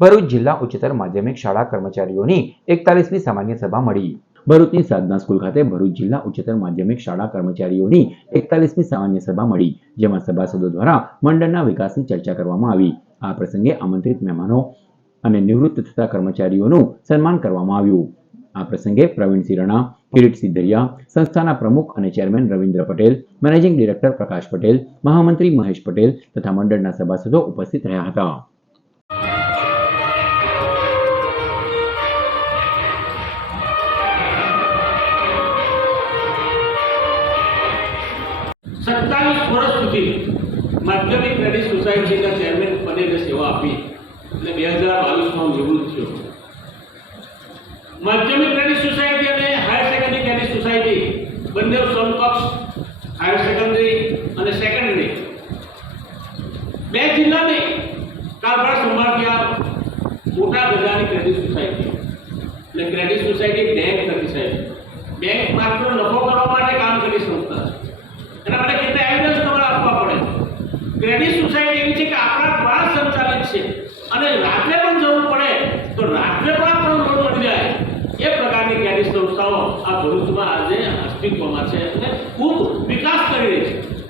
ભરૂચ જિલ્લા ઉચ્ચતર માધ્યમિક શાળા કર્મચારીઓની 41મી સામાન્ય સભા મળી। ભરૂચની સાધના સ્કૂલ ખાતે ભરૂચ જિલ્લા ઉચ્ચતર માધ્યમિક શાળા કર્મચારીઓની 41મી સામાન્ય સભા મળી, જેમાં સભાસદો દ્વારા મંડળના વિકાસની ચર્ચા કરવામાં આવી। આ પ્રસંગે આમંત્રિત મહેમાનો અને નિવૃત્ત થતા કર્મચારીઓનું સન્માન કરવામાં આવ્યું। આ પ્રસંગે પ્રવીણ સિરાણા, કિરીટ સિદ્ધરિયા, સંસ્થાના પ્રમુખ અને chairman Ravindra Patel, managing director Prakash Patel, મહામંત્રી મહેશ પટેલ તથા મંડળના સભાસદો ઉપસ્થિત રહ્યા હતા। વર્ષ સુધી માધ્યમિક ક્રેડિટ સોસાયટીના ચેરમેન પદે સેવા આપી એટલે 2022માં નિવૃત્ત થયો। માધ્યમિક ક્રેડિટ સોસાયટી અને હાયર સેકન્ડરી ક્રેડિટ સોસાયટી બંને સમકક્ષ હાયર સેકન્ડરી અને સેકન્ડરી બે જિલ્લાની કારભાર સંભાળ્યા મોટા ગજાની ક્રેડિટ સોસાયટી। એટલે ક્રેડિટ સોસાયટી બેંક નથી સાહેબ, બેંક માત્ર નફો કરવા માટે કામ કરી સંસ્થા છે। એના માટે કેટલા એવિડન્સ તમારે આપવા પડે। ક્રેડિટ સોસાયટી એવી છે કે આપણા દ્વારા સંચાલિત છે અને રાત્રે પણ જરૂર પડે તો રાત્રે પણ આપણને લોન મળી જાય એ પ્રકારની ક્રેડિટ સંસ્થાઓ આ ભરૂચમાં આજે અસ્તિત્વમાં છે અને ખૂબ વિકાસ કરી રહી છે।